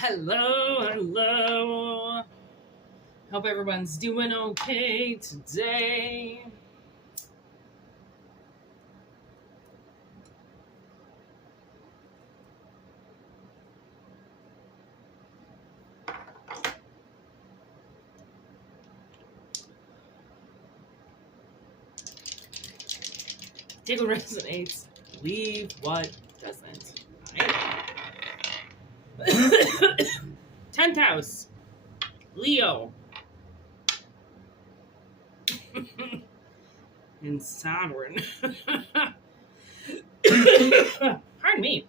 Hello. Hope everyone's doing okay today. Take what resonates, leave what doesn't. Right? 10th house, Leo. And Saturn. Pardon me.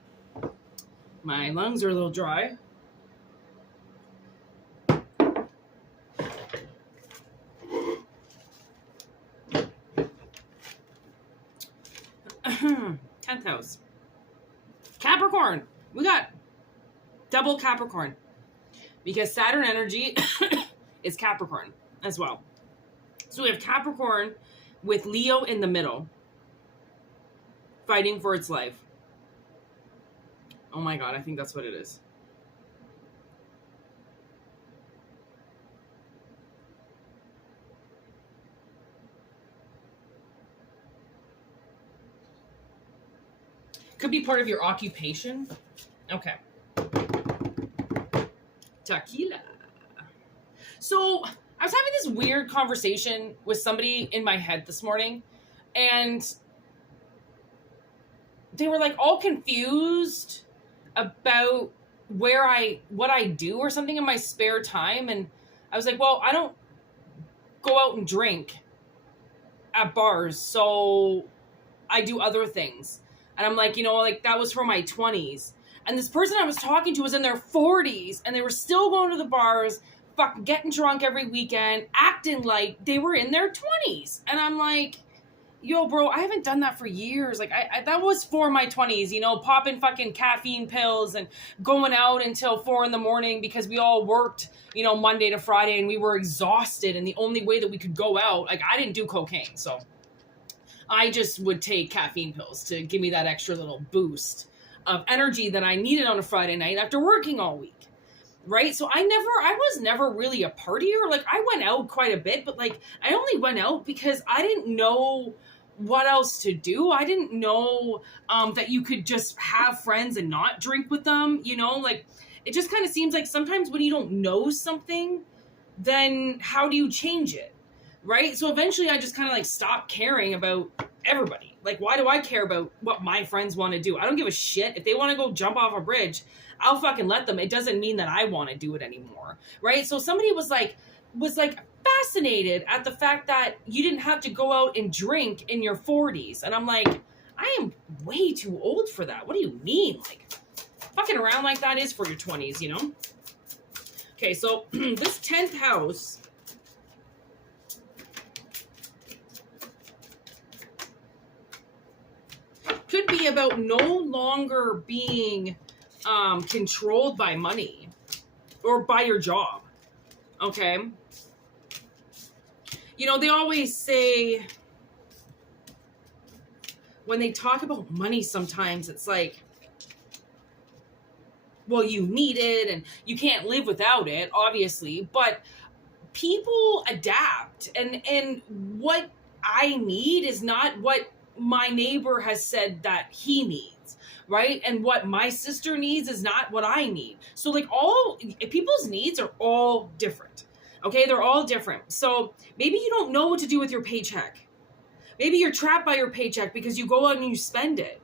My lungs are a little dry. 10th house. Capricorn. We got double Capricorn. Because Saturn energy is Capricorn as well. So we have Capricorn with Leo in the middle, fighting for its life. Oh my God, I think that's what it is. Could be part of your occupation. Okay. Tequila. So I was having this weird conversation with somebody in my head this morning, and they were like all confused about what I do or something in my spare time. And I was like, well, I don't go out and drink at bars, so I do other things. And I'm like, like that was for my 20s. And this person I was talking to was in their 40s, and they were still going to the bars, fucking getting drunk every weekend, acting like they were in their 20s. And I'm like, yo, bro, I haven't done that for years. Like, I that was for my 20s, popping fucking caffeine pills and going out until 4 a.m. because we all worked, Monday to Friday, and we were exhausted. And the only way that we could go out, like, I didn't do cocaine, so I just would take caffeine pills to give me that extra little boost of energy that I needed on a Friday night after working all week. Right? So I was never really a partier. Like, I went out quite a bit, but like, I only went out because I didn't know what else to do. I didn't know that you could just have friends and not drink with them. Like, it just kind of seems like sometimes when you don't know something, then how do you change it? Right? So eventually I just kind of like stopped caring about everybody. Like, why do I care about what my friends want to do? I don't give a shit. If they want to go jump off a bridge, I'll fucking let them. It doesn't mean that I want to do it anymore. Right? So somebody was like fascinated at the fact that you didn't have to go out and drink in your 40s. And I'm like, I am way too old for that. What do you mean? Like, fucking around like that is for your 20s, Okay, so this 10th house could be about no longer being controlled by money or by your job. Okay. They always say when they talk about money, sometimes it's like, well, you need it and you can't live without it, obviously, but people adapt, and what I need is not what my neighbor has said that he needs, right? And what my sister needs is not what I need. So like, all people's needs are all different. Okay, they're all different. So maybe you don't know what to do with your paycheck. Maybe you're trapped by your paycheck because you go out and you spend it,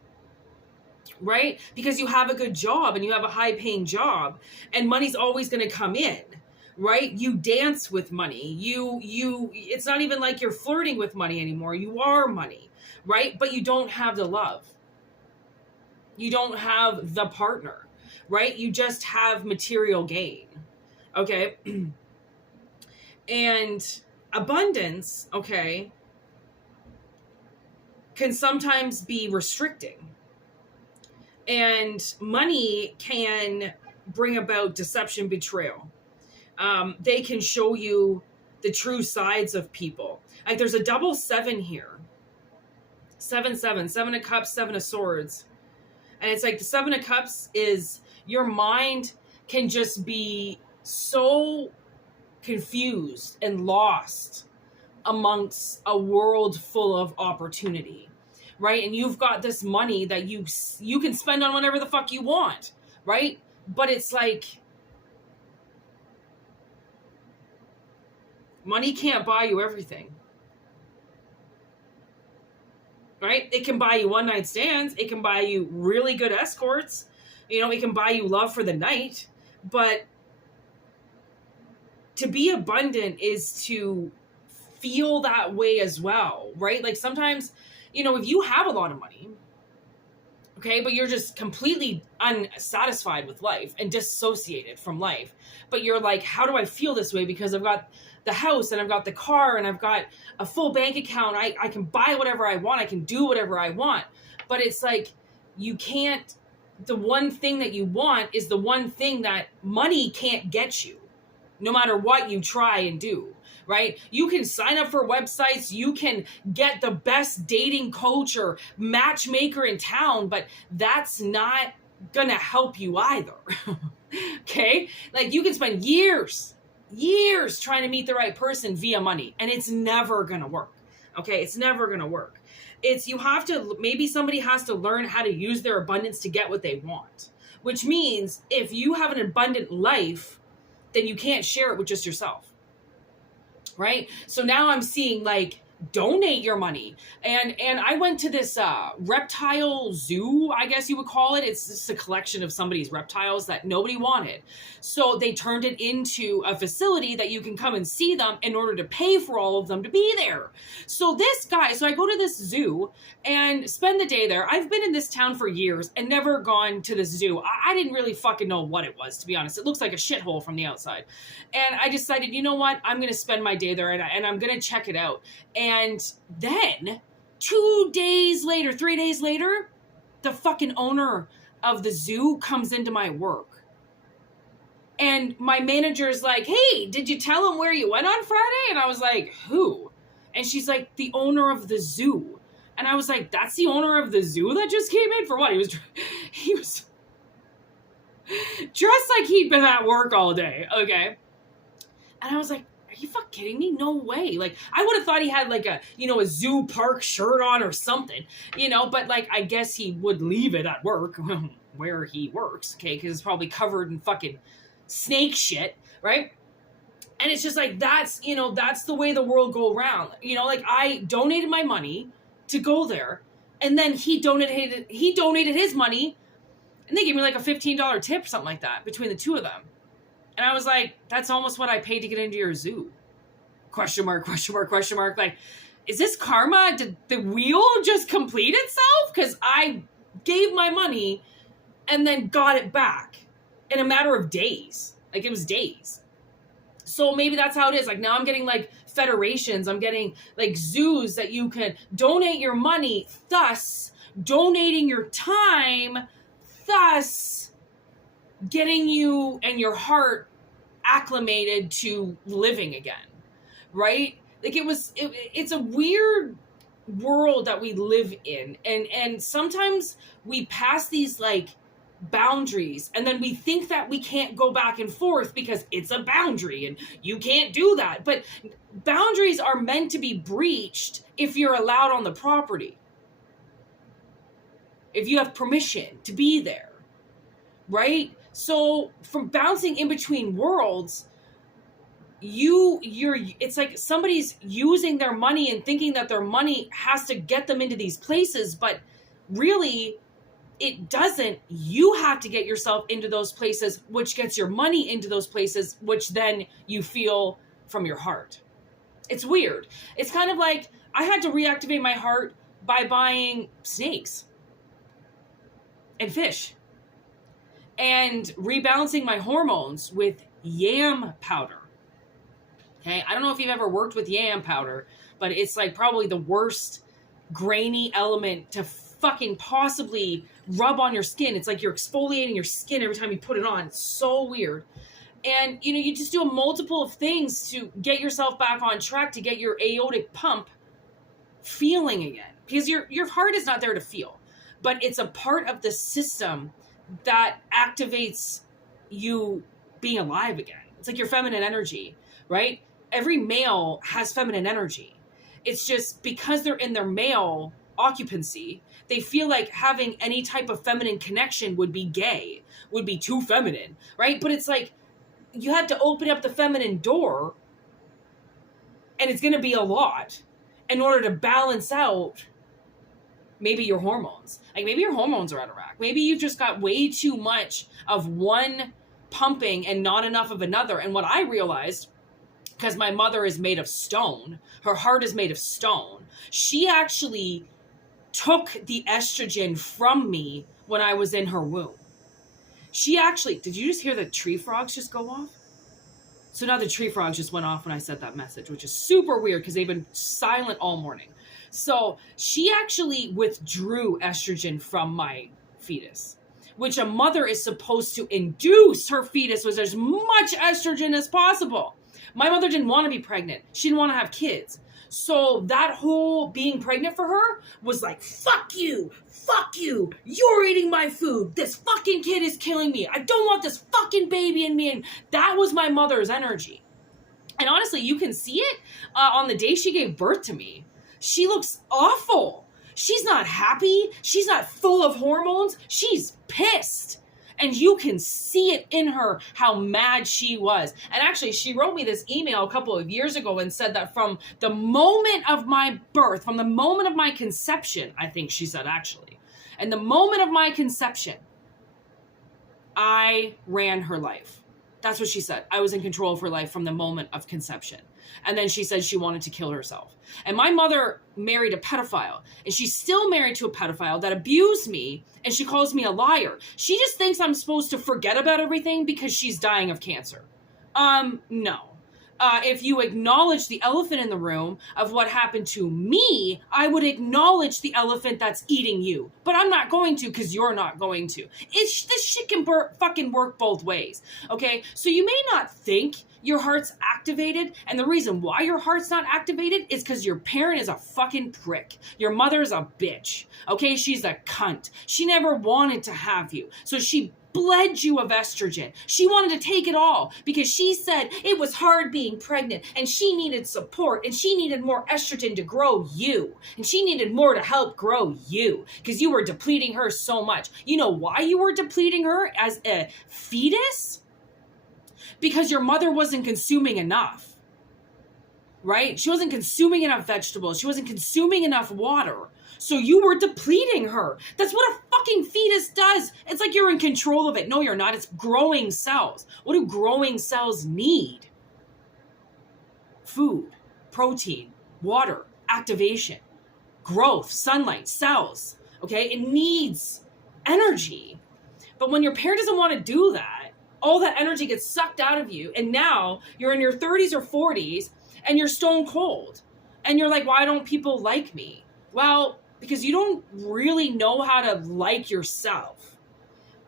right? Because you have a good job and you have a high paying job and money's always going to come in, right? You dance with money. It's not even like you're flirting with money anymore. You are money, right? But you don't have the love. You don't have the partner, right? You just have material gain, okay? And abundance, okay, can sometimes be restricting. And money can bring about deception, betrayal. They can show you the true sides of people. Like, there's a double 7 here. 7, 7 of cups, 7 of swords. And it's like the 7 of cups is your mind can just be so confused and lost amongst a world full of opportunity, right? And you've got this money that you can spend on whatever the fuck you want, right? But it's like, money can't buy you everything, right? It can buy you one night stands. It can buy you really good escorts. You know, it can buy you love for the night. But to be abundant is to feel that way as well, right? Like sometimes, you know, if you have a lot of money, okay, but you're just completely unsatisfied with life and dissociated from life, but you're like, how do I feel this way? Because I've got the house and I've got the car and I've got a full bank account. I can buy whatever I want. I can do whatever I want. But it's like, you can't, the one thing that you want is the one thing that money can't get you, no matter what you try and do, right? You can sign up for websites, you can get the best dating coach or matchmaker in town, but that's not gonna help you either. Okay? Like, you can spend years trying to meet the right person via money, and it's never gonna work. Okay? It's never gonna work. It's, you have to, maybe somebody has to learn how to use their abundance to get what they want, which means if you have an abundant life, then you can't share it with just yourself, right? So now I'm seeing, like, donate your money. And I went to this reptile zoo, I guess you would call it. It's just a collection of somebody's reptiles that nobody wanted. So they turned it into a facility that you can come and see them in order to pay for all of them to be there. So this guy, so I go to this zoo and spend the day there. I've been in this town for years and never gone to this zoo. I didn't really fucking know what it was, to be honest. It looks like a shithole from the outside. And I decided, you know what? I'm going to spend my day there and I'm going to check it out. And then 3 days later, the fucking owner of the zoo comes into my work. And my manager's like, hey, did you tell him where you went on Friday? And I was like, who? And she's like, the owner of the zoo. And I was like, that's the owner of the zoo that just came in? For what? He was dressed like he'd been at work all day. Okay. And I was like, are you fucking kidding me? No way. Like, I would have thought he had like a, you know, a zoo park shirt on or something, you know, but like, I guess he would leave it at work where he works. Okay. Cause it's probably covered in fucking snake shit. Right. And it's just like, that's, you know, that's the way the world go around. You know, like, I donated my money to go there, and then he donated his money, and they gave me like a $15 tip or something like that between the two of them. And I was like, that's almost what I paid to get into your zoo. Question mark, question mark, question mark. Like, is this karma? Did the wheel just complete itself? Because I gave my money and then got it back in a matter of days. Like, it was days. So maybe that's how it is. Like, now I'm getting like federations. I'm getting like zoos that you can donate your money, thus donating your time, thus getting you and your heart acclimated to living again, right? Like, it's a weird world that we live in. And sometimes we pass these like boundaries, and then we think that we can't go back and forth because it's a boundary and you can't do that. But boundaries are meant to be breached if you're allowed on the property, if you have permission to be there, right? So from bouncing in between worlds, it's like somebody's using their money and thinking that their money has to get them into these places, but really it doesn't. You have to get yourself into those places, which gets your money into those places, which then you feel from your heart. It's weird. It's kind of like I had to reactivate my heart by buying snakes and fish and rebalancing my hormones with yam powder. Okay, I don't know if you've ever worked with yam powder, but it's like probably the worst grainy element to fucking possibly rub on your skin. It's like you're exfoliating your skin every time you put it on. It's so weird. And, you know, you just do a multiple of things to get yourself back on track, to get your aortic pump feeling again. Because your heart is not there to feel, but it's a part of the system that activates you being alive again. It's like your feminine energy, right? Every male has feminine energy. It's just because they're in their male occupancy, they feel like having any type of feminine connection would be gay, would be too feminine, right? But it's like, you had to open up the feminine door, and it's going to be a lot in order to balance out maybe your hormones. Like maybe your hormones are out of whack. Maybe you've just got way too much of one pumping and not enough of another. And what I realized, because my mother is made of stone, her heart is made of stone, she actually took the estrogen from me when I was in her womb. She actually, did you just hear the tree frogs just go off? So now the tree frogs just went off when I said that message, which is super weird because they've been silent all morning. So she actually withdrew estrogen from my fetus, which a mother is supposed to induce her fetus with as much estrogen as possible. My mother didn't want to be pregnant. She didn't want to have kids. So that whole being pregnant for her was like, fuck you, you're eating my food, this fucking kid is killing me, I don't want this fucking baby in me. And that was my mother's energy. And honestly, you can see it on the day she gave birth to me. She looks awful. She's not happy. She's not full of hormones. She's pissed. And you can see it in her how mad she was. And actually, she wrote me this email a couple of years ago and said that from the moment of my birth, from the moment of my conception, I think she said actually, and the moment of my conception, I ran her life. That's what she said. I was in control of her life from the moment of conception. And then she said she wanted to kill herself. And my mother married a pedophile. And she's still married to a pedophile that abused me. And she calls me a liar. She just thinks I'm supposed to forget about everything because she's dying of cancer. No. If you acknowledge the elephant in the room of what happened to me, I would acknowledge the elephant that's eating you. But I'm not going to because you're not going to. This shit can fucking work both ways. Okay? So you may not think your heart's activated, and the reason why your heart's not activated is because your parent is a fucking prick. Your mother's a bitch. Okay? She's a cunt. She never wanted to have you. So she bled you of estrogen. She wanted to take it all because she said it was hard being pregnant and she needed support and she needed more estrogen to grow you. And she needed more to help grow you because you were depleting her so much. You know why you were depleting her as a fetus? Because your mother wasn't consuming enough. Right? She wasn't consuming enough vegetables. She wasn't consuming enough water. So you were depleting her. That's what a fucking fetus does. It's like you're in control of it. No, you're not. It's growing cells. What do growing cells need? Food, protein, water, activation, growth, sunlight, cells. Okay? It needs energy. But when your parent doesn't want to do that, all that energy gets sucked out of you. And now you're in your 30s or 40s and you're stone cold. And you're like, why don't people like me? Well, because you don't really know how to like yourself.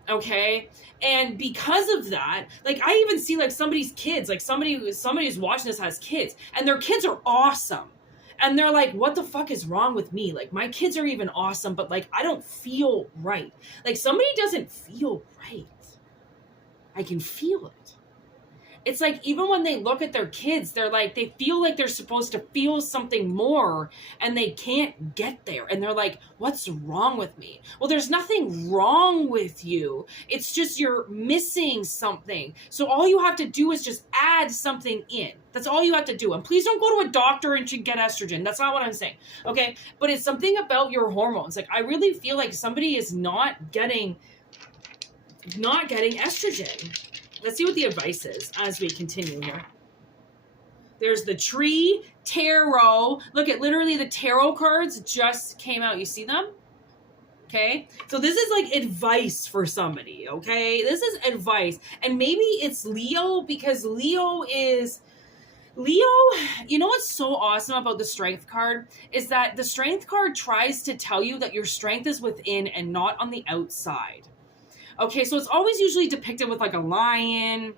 Okay? And because of that, like I even see like somebody's kids, like somebody who's watching this has kids, and their kids are awesome. And they're like, what the fuck is wrong with me? Like my kids are even awesome, but like I don't feel right. Like somebody doesn't feel right. I can feel it. It's like even when they look at their kids, they're like, they feel like they're supposed to feel something more and they can't get there. And they're like, what's wrong with me? Well, there's nothing wrong with you. It's just you're missing something. So all you have to do is just add something in. That's all you have to do. And please don't go to a doctor and get estrogen. That's not what I'm saying. Okay. But it's something about your hormones. Like I really feel like somebody is not getting estrogen. Let's see what the advice is as we continue here. There's the tree tarot. Look at literally the tarot cards just came out. You see them? Okay. So this is like advice for somebody. Okay. This is advice. And maybe it's Leo because Leo, you know what's so awesome about the strength card is that the strength card tries to tell you that your strength is within and not on the outside. Okay, so it's always usually depicted with like a lion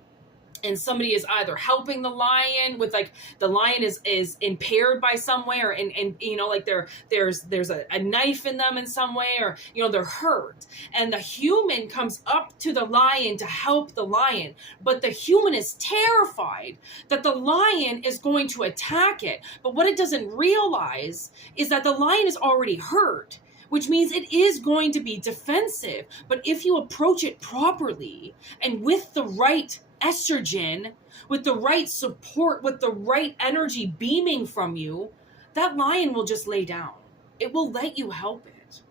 and somebody is either helping the lion with, like, the lion is impaired by some way, or and you know, like there's a knife in them in some way, or you know, they're hurt, and the human comes up to the lion to help the lion, but the human is terrified that the lion is going to attack it. But what it doesn't realize is that the lion is already hurt, which means it is going to be defensive. But if you approach it properly and with the right estrogen, with the right support, with the right energy beaming from you, that lion will just lay down. It will let you help it,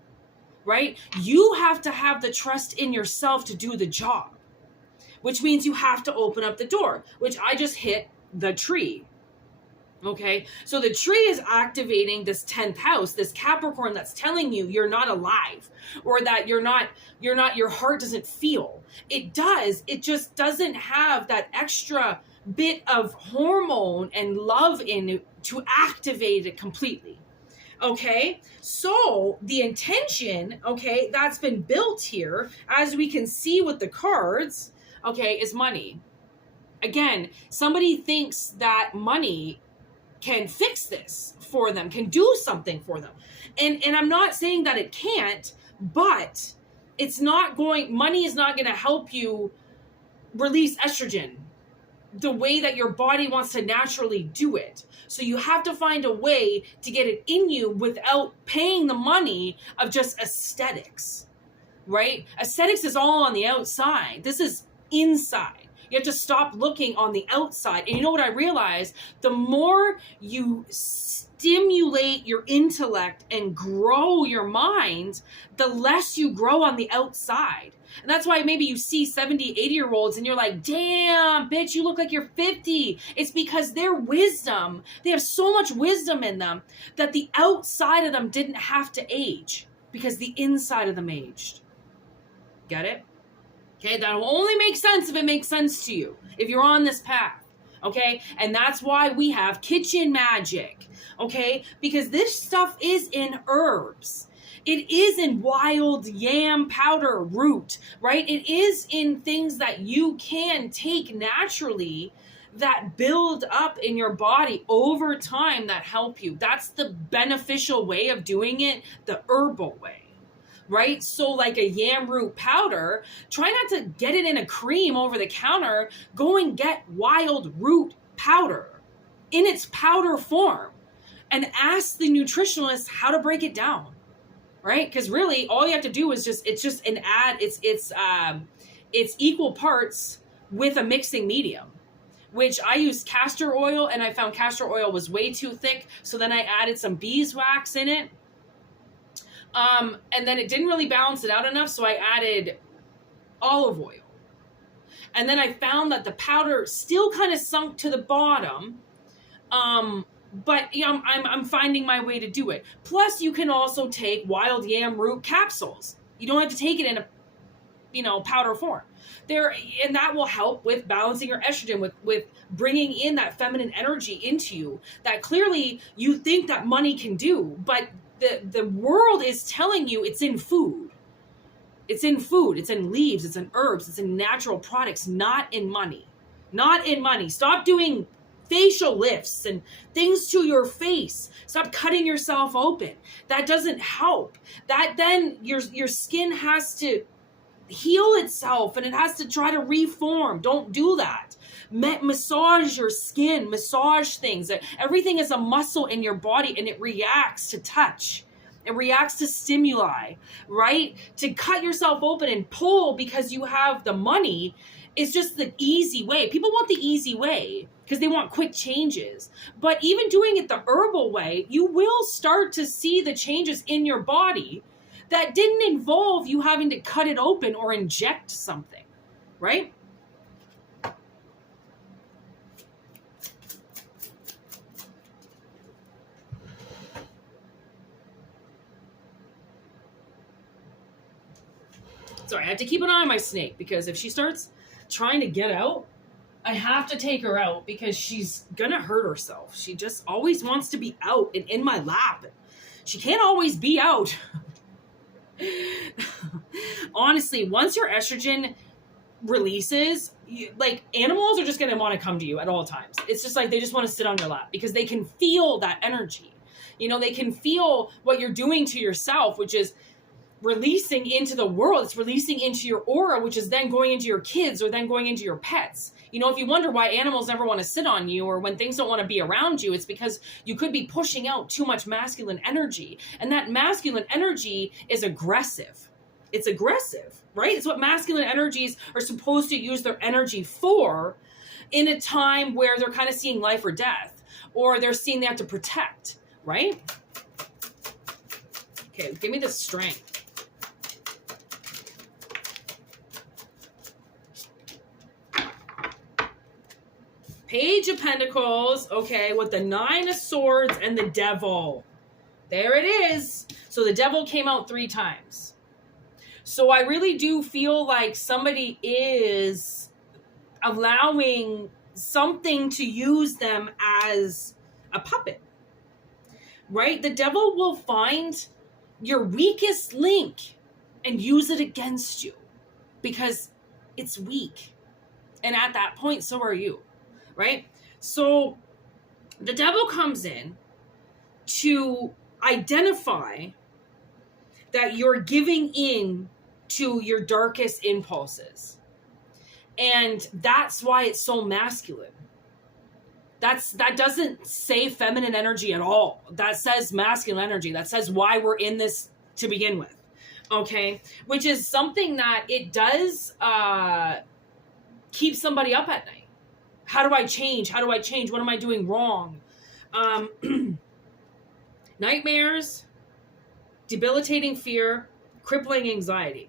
right? You have to have the trust in yourself to do the job, which means you have to open up the door, which I just hit the tree. Okay, so the tree is activating this 10th house, this Capricorn that's telling you you're not alive, or that your heart doesn't feel. It does, it just doesn't have that extra bit of hormone and love in it to activate it completely. Okay, so the intention, okay, that's been built here, as we can see with the cards, okay, is money. Again, somebody thinks that money can fix this for them, can do something for them. And I'm not saying that it can't, but money is not going to help you release estrogen the way that your body wants to naturally do it. So you have to find a way to get it in you without paying the money of just aesthetics, right? Aesthetics is all on the outside. This is inside. You have to stop looking on the outside. And you know what I realized? The more you stimulate your intellect and grow your mind, the less you grow on the outside. And that's why maybe you see 70, 80-year-olds and you're like, damn, bitch, you look like you're 50. It's because their wisdom, they have so much wisdom in them that the outside of them didn't have to age because the inside of them aged. Get it? Okay, that'll only make sense if it makes sense to you, if you're on this path, okay? And that's why we have kitchen magic, okay? Because this stuff is in herbs. It is in wild yam powder root, right? It is in things that you can take naturally that build up in your body over time that help you. That's the beneficial way of doing it, the herbal way. Right? So like a yam root powder, try not to get it in a cream over the counter. Go and get wild root powder in its powder form and ask the nutritionist how to break it down. Right? Because really all you have to do is it's equal parts with a mixing medium, which I used castor oil, and I found castor oil was way too thick. So then I added some beeswax in it. And then it didn't really balance it out enough, so I added olive oil. And then I found that the powder still kind of sunk to the bottom, but you know, I'm finding my way to do it. Plus, you can also take wild yam root capsules. You don't have to take it in a, you know, powder form. And that will help with balancing your estrogen, with bringing in that feminine energy into you that clearly you think that money can do, but the world is telling you it's in food. It's in food. It's in leaves. It's in herbs. It's in natural products, not in money. Not in money. Stop doing facial lifts and things to your face. Stop cutting yourself open. That doesn't help. That then your skin has to heal itself and it has to try to reform. Don't do that. Massage your skin, massage things. Everything is a muscle in your body and it reacts to touch. It reacts to stimuli, right? To cut yourself open and pull because you have the money is just the easy way. People want the easy way because they want quick changes. But even doing it the herbal way, you will start to see the changes in your body that didn't involve you having to cut it open or inject something, right? Sorry, I have to keep an eye on my snake because if she starts trying to get out, I have to take her out because she's gonna hurt herself. She just always wants to be out and in my lap. She can't always be out. Honestly, once your estrogen releases, like animals are just going to want to come to you at all times. It's just like they just want to sit on your lap because they can feel that energy. You know, they can feel what you're doing to yourself, which is releasing into the world. It's releasing into your aura, which is then going into your kids or then going into your pets. You know, if you wonder why animals never want to sit on you or when things don't want to be around you, it's because you could be pushing out too much masculine energy. And that masculine energy is aggressive. It's aggressive, right? It's what masculine energies are supposed to use their energy for in a time where they're kind of seeing life or death, or they're seeing they have to protect, right? Okay, give me the strength. Page of Pentacles, okay, with the Nine of Swords and the Devil. There it is. So the Devil came out 3 times. So I really do feel like somebody is allowing something to use them as a puppet, right? The Devil will find your weakest link and use it against you because it's weak. And at that point, so are you. Right? So the Devil comes in to identify that you're giving in to your darkest impulses. And that's why it's so masculine. That doesn't say feminine energy at all. That says masculine energy. That says why we're in this to begin with. Okay? Which is something that it does keep somebody up at night. How do I change? How do I change? What am I doing wrong? Nightmares, debilitating fear, crippling anxiety.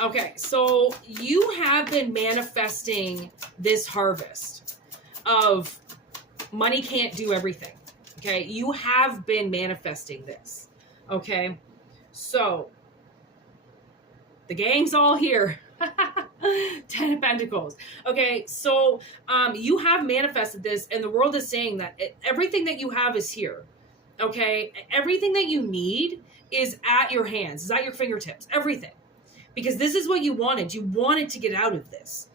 Okay, so you have been manifesting this harvest of money can't do everything. Okay, you have been manifesting this. Okay, so the gang's all here. 10 of Pentacles. Okay, so you have manifested this, and the world is saying that everything that you have is here. Okay, everything that you need is at your hands, is at your fingertips, everything. Because this is what you wanted. You wanted to get out of this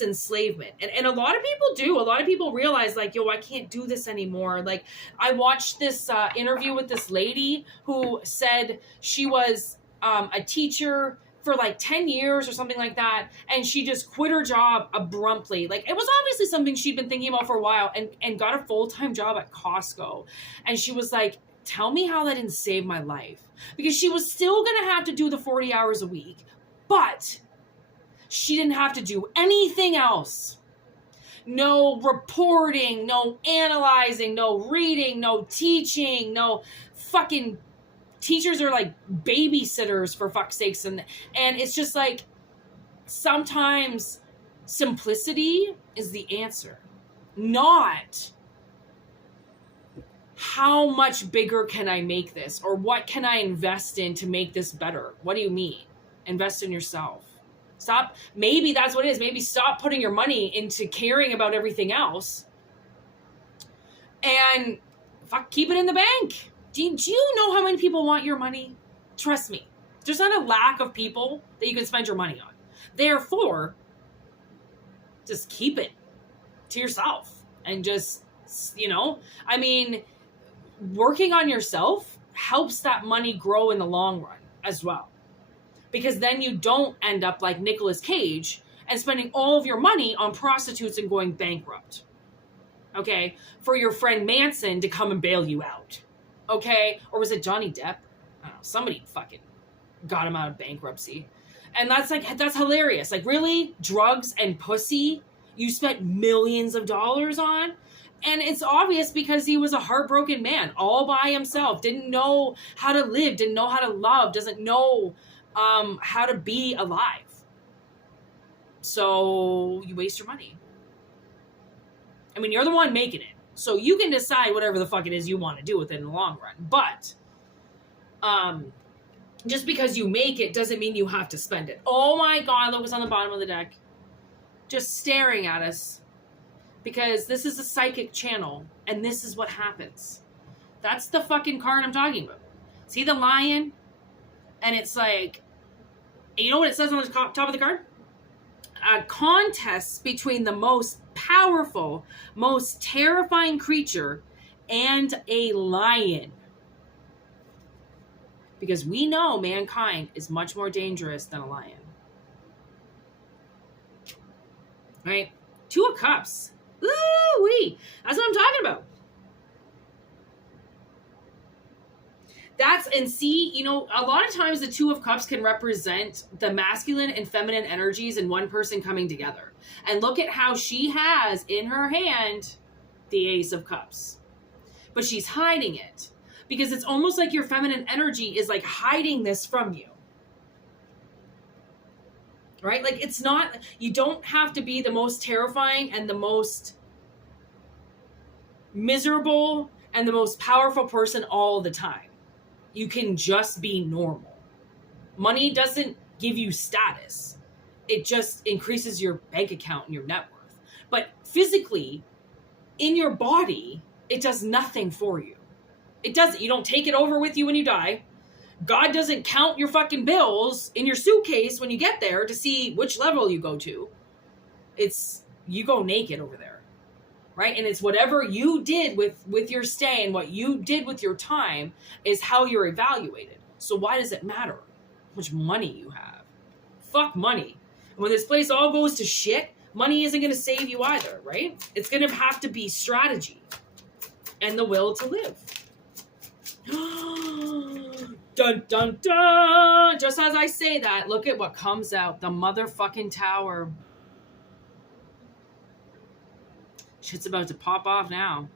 enslavement. And a lot of people do. A lot of people realize like, yo, I can't do this anymore. Like I watched this interview with this lady who said she was a teacher for like 10 years or something like that. And she just quit her job abruptly. Like it was obviously something she'd been thinking about for a while and got a full-time job at Costco. And she was like, tell me how that didn't save my life. Because she was still going to have to do the 40 hours a week. But she didn't have to do anything else. No reporting, no analyzing, no reading, no teaching, no fucking teachers are like babysitters for fuck's sakes. And it's just like sometimes simplicity is the answer. Not how much bigger can I make this or what can I invest in to make this better? What do you mean? Invest in yourself. Stop. Maybe that's what it is. Maybe stop putting your money into caring about everything else and keep it in the bank. Do you know how many people want your money? Trust me. There's not a lack of people that you can spend your money on. Therefore, just keep it to yourself and just, I mean, working on yourself helps that money grow in the long run as well. Because then you don't end up like Nicolas Cage and spending all of your money on prostitutes and going bankrupt. Okay? For your friend Manson to come and bail you out. Okay? Or was it Johnny Depp? I don't know. Somebody fucking got him out of bankruptcy. And that's hilarious. Like, really? Drugs and pussy you spent millions of dollars on? And it's obvious because he was a heartbroken man all by himself. Didn't know how to live. Didn't know how to love. Doesn't know how to be alive. So you waste your money. I mean, you're the one making it. So you can decide whatever the fuck it is you want to do with it in the long run. But just because you make it doesn't mean you have to spend it. Oh my God, look what's on the bottom of the deck. Just staring at us. because this is a psychic channel and this is what happens. That's the fucking card I'm talking about. See the lion? And it's like, you know what it says on the top of the card? A contest between the most powerful, most terrifying creature and a lion. Because we know mankind is much more dangerous than a lion. Right? Two of Cups. Ooh-wee. That's what I'm talking about. And see, you know, a lot of times the Two of Cups can represent the masculine and feminine energies in one person coming together. And look at how she has in her hand the Ace of Cups. But she's hiding it. Because it's almost like your feminine energy is like hiding this from you. Right? Like it's not, you don't have to be the most terrifying and the most miserable and the most powerful person all the time. You can just be normal. Money doesn't give you status. It just increases your bank account and your net worth. But physically, in your body, it does nothing for you. It doesn't. You don't take it over with you when you die. God doesn't count your fucking bills in your suitcase when you get there to see which level you go to. It's, you go naked over there. Right? And it's whatever you did with your stay and what you did with your time is how you're evaluated. So why does it matter how much money you have? Fuck money. And when this place all goes to shit, money isn't going to save you either, right? It's going to have to be strategy and the will to live. Dun, dun, dun. Just as I say that, look at what comes out. The motherfucking Tower. Shit's about to pop off now.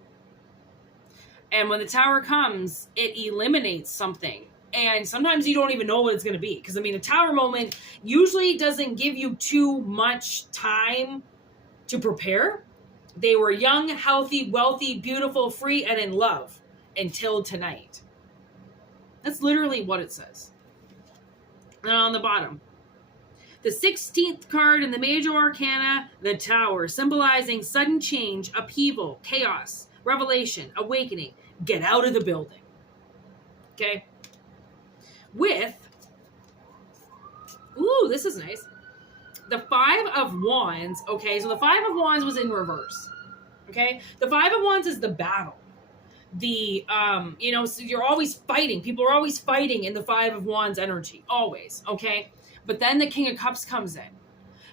And when the Tower comes, it eliminates something. And sometimes you don't even know what it's going to be. Because, I mean, a Tower moment usually doesn't give you too much time to prepare. They were young, healthy, wealthy, beautiful, free, and in love until tonight. That's literally what it says. And on the bottom, the 16th card in the major arcana, the Tower, symbolizing sudden change, upheaval, chaos, revelation, awakening. Get out of the building. Okay? With, ooh, this is nice. The Five of Wands. Okay, so the Five of Wands was in reverse. Okay? The Five of Wands is the battle. The, you know, so you're always fighting. People are always fighting in the Five of Wands energy. Always. Okay? But then the King of Cups comes in.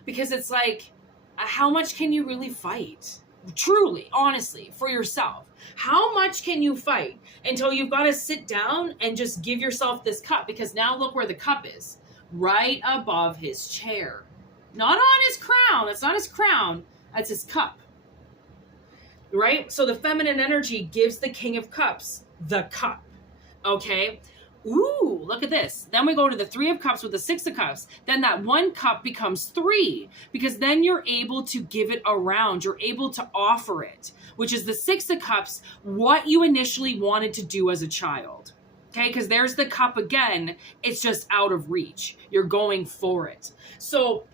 Because it's like, how much can you really fight? Truly, honestly, for yourself. How much can you fight until you've got to sit down and just give yourself this cup? Because now look where the cup is. Right above his chair. Not on his crown. It's not his crown. That's his cup. Right? So the feminine energy gives the King of Cups the cup. Okay? Ooh, look at this. Then we go to the Three of Cups with the Six of Cups. Then that one cup becomes three because then you're able to give it around. You're able to offer it, which is the Six of Cups, what you initially wanted to do as a child. Okay, because there's the cup again. It's just out of reach. You're going for it. So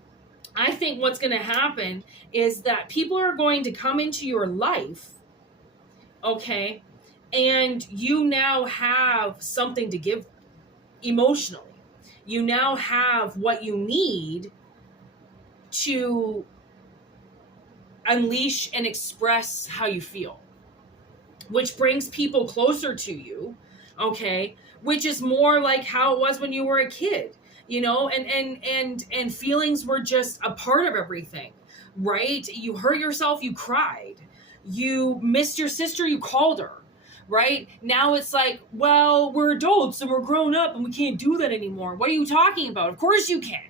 I think what's going to happen is that people are going to come into your life, okay, and you now have something to give emotionally. You now have what you need to unleash and express how you feel, which brings people closer to you, okay, which is more like how it was when you were a kid, you know, and feelings were just a part of everything, right? You hurt yourself, you cried. You missed your sister, you called her. Right? Now it's like, well, we're adults and we're grown up and we can't do that anymore. What are you talking about? Of course you can.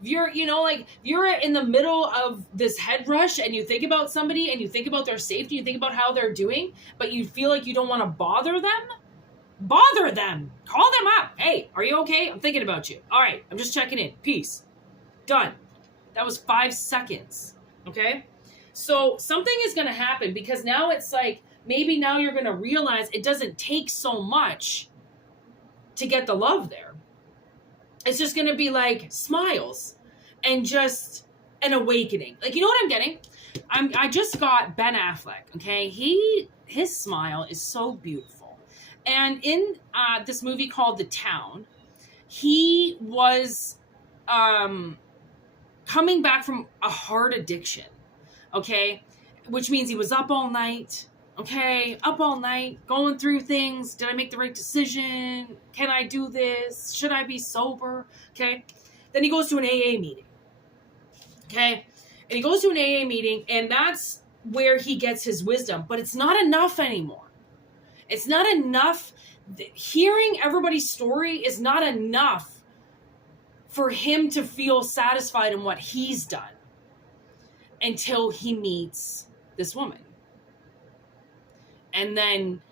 If you're, you know, like, if you're in the middle of this head rush and you think about somebody and you think about their safety, you think about how they're doing, but you feel like you don't want to bother them, bother them. Call them up. Hey, are you okay? I'm thinking about you. All right, I'm just checking in. Peace. Done. That was 5 seconds. Okay? So something is going to happen because now it's like, maybe now you're going to realize it doesn't take so much to get the love there. It's just going to be like smiles and just an awakening. Like, you know what I'm getting? I just got Ben Affleck. Okay, his smile is so beautiful, and in this movie called The Town, he was coming back from a hard addiction. Okay, which means he was up all night. Okay, up all night, going through things. Did I make the right decision? Can I do this? Should I be sober? Okay, then he goes to an AA meeting. Okay, and he goes to an AA meeting, and that's where he gets his wisdom. But it's not enough anymore. It's not enough. Hearing everybody's story is not enough for him to feel satisfied in what he's done until he meets this woman. And then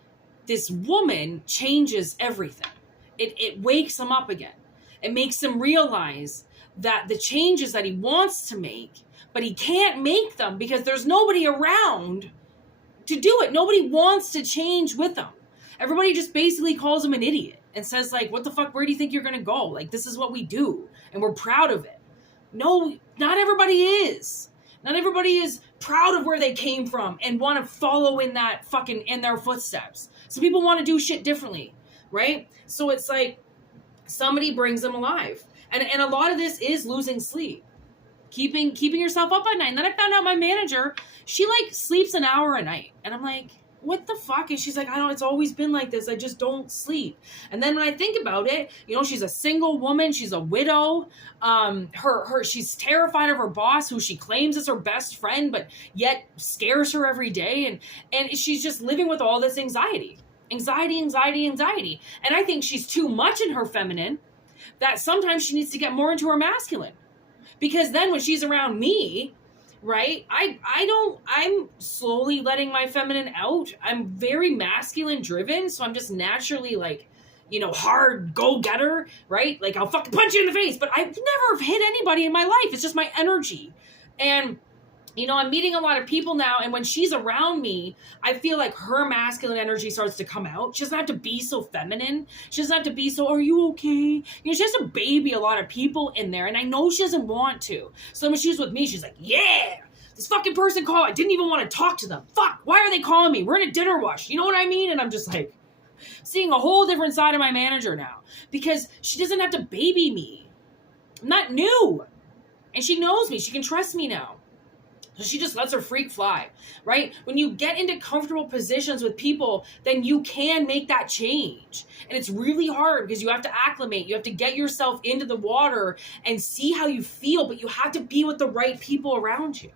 this woman changes everything. It wakes him up again. It makes him realize that the changes that he wants to make, but he can't make them because there's nobody around to do it. Nobody wants to change with him. Everybody just basically calls him an idiot and says, like, what the fuck, where do you think you're going to go? Like, this is what we do, and we're proud of it. No, not everybody is. Not everybody is proud of where they came from and want to follow in their footsteps. Some people want to do shit differently, right? So it's like somebody brings them alive. And a lot of this is losing sleep. Keeping yourself up at night. And then I found out my manager, she like sleeps an hour a night. And I'm like, what the fuck? And she's like, it's always been like this. I just don't sleep. And then when I think about it, she's a single woman. She's a widow. She's terrified of her boss, who she claims is her best friend, but yet scares her every day. And she's just living with all this anxiety. And I think she's too much in her feminine, that sometimes she needs to get more into her masculine. Because then when she's around me, right, I'm slowly letting my feminine out. I'm very masculine driven, so I'm just naturally like, hard go-getter, right? Like, I'll fucking punch you in the face, but I've never hit anybody in my life. It's just my energy. And I'm meeting a lot of people now, and when she's around me, I feel like her masculine energy starts to come out. She doesn't have to be so feminine. She doesn't have to be so, are you okay? She has to baby a lot of people in there, and I know she doesn't want to. So when she's with me, she's like, yeah, this fucking person called. I didn't even want to talk to them. Fuck, why are they calling me? We're in a dinner rush. You know what I mean? And I'm just like, seeing a whole different side of my manager now, because she doesn't have to baby me. I'm not new. And she knows me. She can trust me now. So she just lets her freak fly, right? When you get into comfortable positions with people, then you can make that change. And it's really hard because you have to acclimate. You have to get yourself into the water and see how you feel, but you have to be with the right people around you.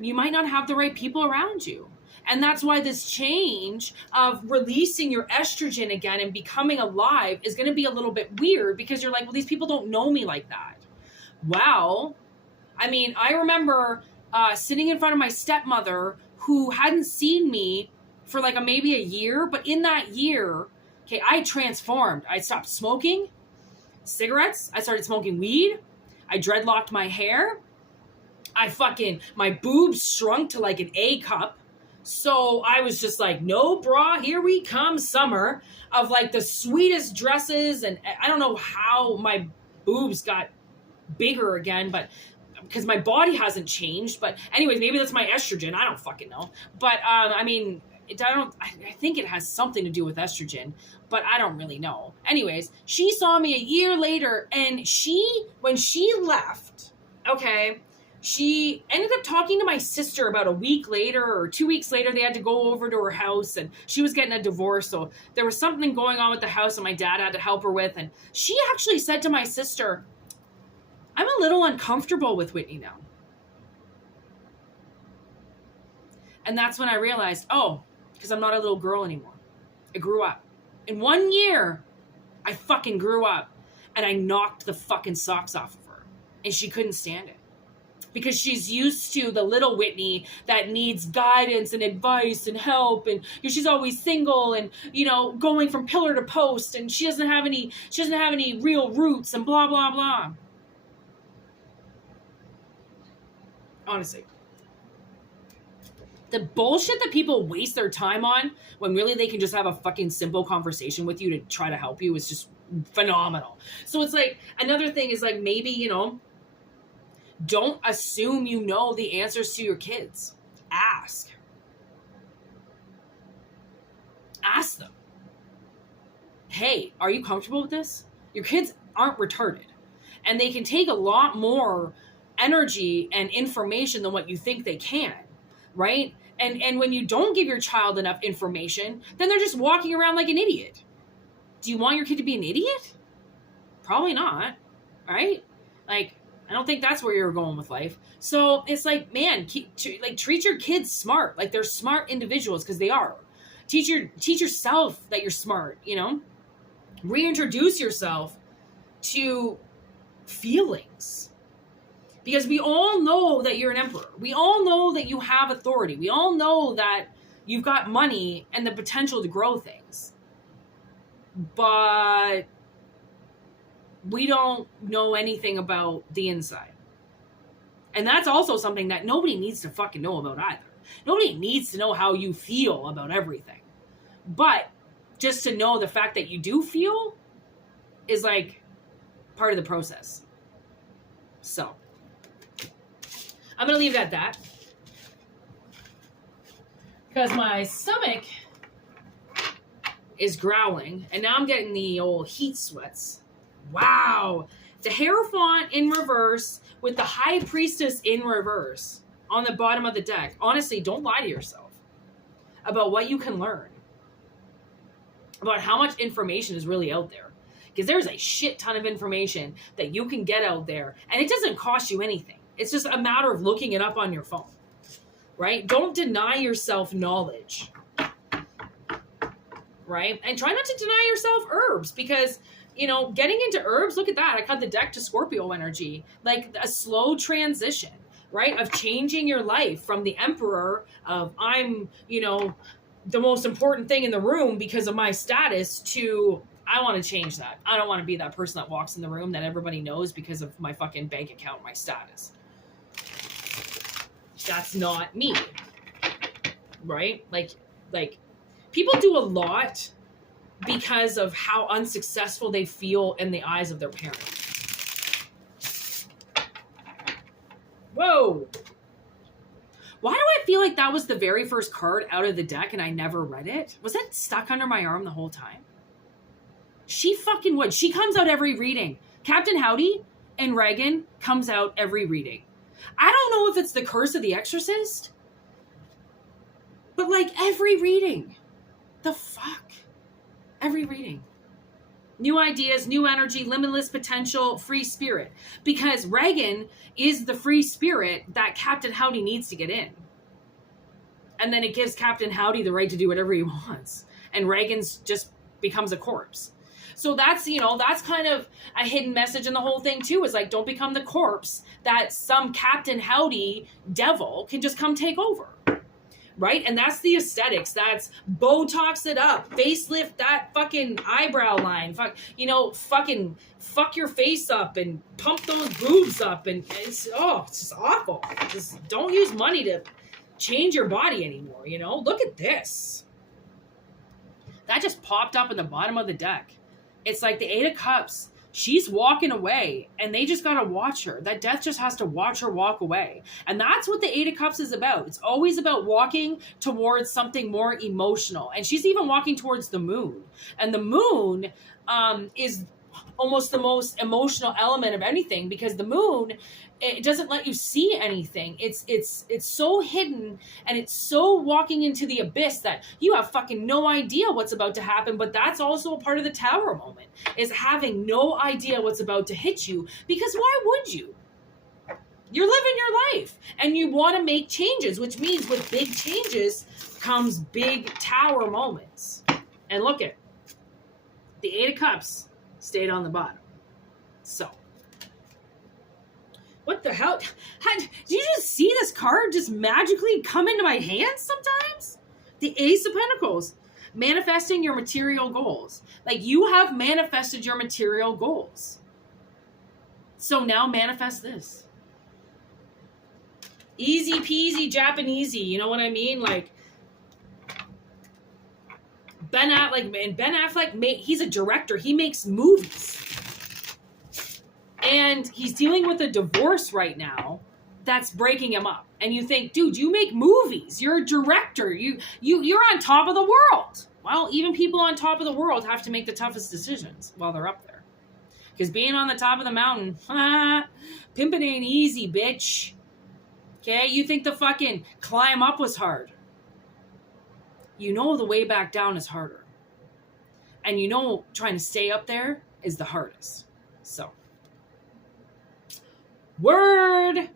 You might not have the right people around you. And that's why this change of releasing your estrogen again and becoming alive is going to be a little bit weird, because you're like, well, these people don't know me like that. Well, I remember sitting in front of my stepmother, who hadn't seen me for like maybe a year. But in that year, okay, I transformed. I stopped smoking cigarettes. I started smoking weed. I dreadlocked my hair. My boobs shrunk to like an A cup. So I was just like, no bra, here we come, summer, of like the sweetest dresses. And I don't know how my boobs got bigger again, but because my body hasn't changed. But anyways, maybe that's my estrogen. I don't fucking know. But I think it has something to do with estrogen, but I don't really know. Anyways, she saw me a year later, and when she left, okay, she ended up talking to my sister about a week later or 2 weeks later. They had to go over to her house, and she was getting a divorce. So there was something going on with the house, and my dad had to help her with. And she actually said to my sister, I'm a little uncomfortable with Whitney now. And that's when I realized, because I'm not a little girl anymore. I grew up. In 1 year, I fucking grew up, and I knocked the fucking socks off of her. And she couldn't stand it. Because she's used to the little Whitney that needs guidance and advice and help, and she's always single and going from pillar to post, and she doesn't have any real roots and blah blah blah. Honestly, the bullshit that people waste their time on when really they can just have a fucking simple conversation with you to try to help you is just phenomenal. So it's like, another thing is like, maybe Don't assume you know the answers to your kids. Ask. Ask them. Hey, are you comfortable with this? Your kids aren't retarded. And they can take a lot more energy and information than what you think they can, right? And when you don't give your child enough information, then they're just walking around like an idiot. Do you want your kid to be an idiot? Probably not, right? Like, I don't think that's where you're going with life. So it's like, man, treat your kids smart. Like, they're smart individuals, because they are. Teach yourself that you're smart, you know? Reintroduce yourself to feelings. Because we all know that you're an emperor. We all know that you have authority. We all know that you've got money and the potential to grow things. But we don't know anything about the inside. And that's also something that nobody needs to fucking know about either. Nobody needs to know how you feel about everything. But just to know the fact that you do feel is like part of the process. So I'm going to leave it at that. Because my stomach is growling. And now I'm getting the old heat sweats. Wow. The Hierophant in reverse with the High Priestess in reverse on the bottom of the deck. Honestly, don't lie to yourself about what you can learn. About how much information is really out there. Because there's a shit ton of information that you can get out there. And it doesn't cost you anything. It's just a matter of looking it up on your phone. Right? Don't deny yourself knowledge. Right? And try not to deny yourself herbs. Because, you know, getting into herbs, look at that. I cut the deck to Scorpio energy. Like a slow transition. Right? Of changing your life from the emperor of I'm, you know, the most important thing in the room because of my status to I want to change that. I don't want to be that person that walks in the room that everybody knows because of my fucking bank account, my status. That's not me. Right? Like people do a lot because of how unsuccessful they feel in the eyes of their parents. Whoa. Why do I feel like that was the very first card out of the deck and I never read it? Was that stuck under my arm the whole time? She fucking would. She comes out every reading. Captain Howdy and Reagan comes out every reading. I don't know if it's the curse of the Exorcist, but like every reading. The fuck? Every reading. New ideas, new energy, limitless potential, free spirit. Because Reagan is the free spirit that Captain Howdy needs to get in. And then it gives Captain Howdy the right to do whatever he wants. And Reagan's just becomes a corpse. So that's, you know, that's kind of a hidden message in the whole thing too, is like, don't become the corpse that some Captain Howdy devil can just come take over. Right? And that's the aesthetics. That's Botox it up. Facelift that fucking eyebrow line. Fuck, you know, fucking fuck your face up and pump those boobs up. And it's just awful. Just don't use money to change your body anymore, you know? Look at this. That just popped up in the bottom of the deck. It's like the Eight of Cups. She's walking away, and they just gotta watch her. That death just has to watch her walk away. And that's what the Eight of Cups is about. It's always about walking towards something more emotional. And she's even walking towards the moon. And the moon is almost the most emotional element of anything, because the moon, it doesn't let you see anything. It's so hidden, and it's so walking into the abyss that you have fucking no idea what's about to happen. But that's also a part of the Tower moment, is having no idea what's about to hit you, because why would you? You're living your life and you want to make changes, which means with big changes comes big Tower moments. And look at the Eight of Cups stayed on the bottom. So what the hell? Did you just see this card just magically come into my hands sometimes? The Ace of Pentacles. Manifesting your material goals. Like, you have manifested your material goals. So now manifest this. Easy peasy Japanesey. You know what I mean? Like, Ben Affleck, he's a director. He makes movies. And he's dealing with a divorce right now that's breaking him up. And you think, dude, you make movies. You're a director. You're on top of the world. Well, even people on top of the world have to make the toughest decisions while they're up there. Because being on the top of the mountain, pimping ain't easy, bitch. Okay? You think the fucking climb up was hard. You know the way back down is harder. And you know trying to stay up there is the hardest. So, word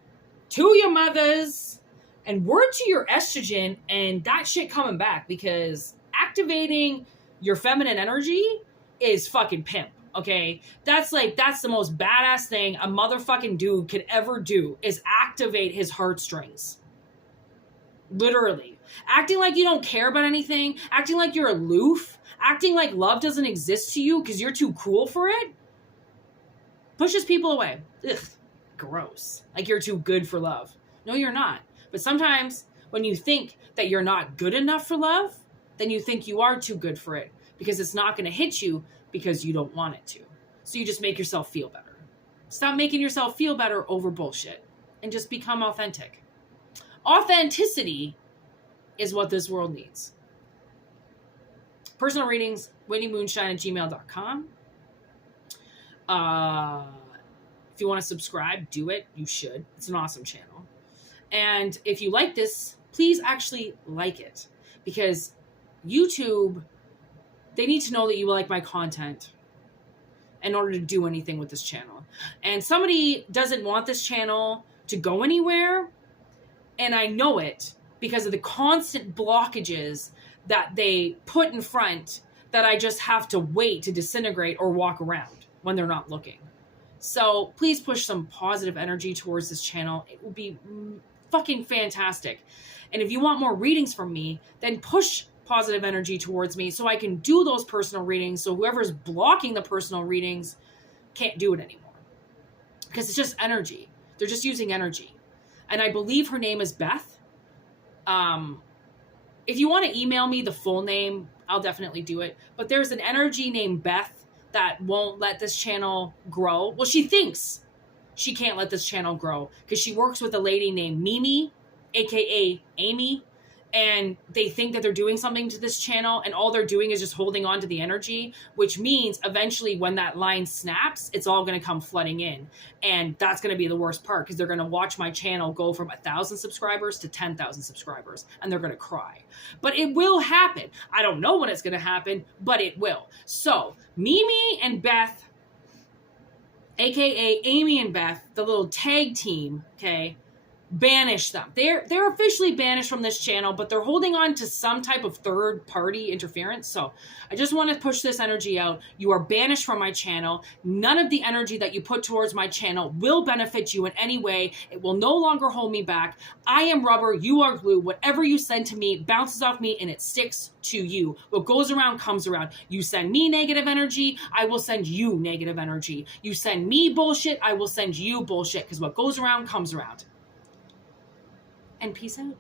to your mothers and word to your estrogen and that shit coming back, because activating your feminine energy is fucking pimp. Okay, that's the most badass thing a motherfucking dude could ever do, is activate his heartstrings. Literally. Acting like you don't care about anything, acting like you're aloof, acting like love doesn't exist to you because you're too cool for it, pushes people away. Ugh, gross. Like you're too good for love. No, you're not. But sometimes when you think that you're not good enough for love, then you think you are too good for it because it's not going to hit you because you don't want it to. So you just make yourself feel better. Stop making yourself feel better over bullshit and just become authentic. Authenticity is what this world needs. Personal readings, whitneymoonshine@gmail.com. If you want to subscribe, do it. You should. It's an awesome channel. And if you like this, please actually like it. Because YouTube, they need to know that you like my content in order to do anything with this channel. And somebody doesn't want this channel to go anywhere, and I know it because of the constant blockages that they put in front that I just have to wait to disintegrate or walk around when they're not looking. So please push some positive energy towards this channel. It would be fucking fantastic. And if you want more readings from me, then push positive energy towards me so I can do those personal readings, so whoever's blocking the personal readings can't do it anymore. Because it's just energy. They're just using energy. And I believe her name is Beth. If you want to email me the full name, I'll definitely do it. But there's an energy named Beth that won't let this channel grow. Well, she thinks she can't let this channel grow because she works with a lady named Mimi, aka Amy. And they think that they're doing something to this channel, and all they're doing is just holding on to the energy, which means eventually when that line snaps, it's all going to come flooding in. And that's going to be the worst part, because they're going to watch my channel go from 1,000 subscribers to 10,000 subscribers, and they're going to cry. But it will happen. I don't know when it's going to happen, but it will. So Mimi and Beth, aka Amy and Beth, the little tag team, okay, banish them. They're officially banished from this channel, but they're holding on to some type of third party interference. So I just want to push this energy out. You are banished from my channel. None of the energy that you put towards my channel will benefit you in any way. It will no longer hold me back. I am rubber. You are glue. Whatever you send to me bounces off me and it sticks to you. What goes around comes around. You send me negative energy, I will send you negative energy. You send me bullshit, I will send you bullshit, because what goes around comes around. And peace out.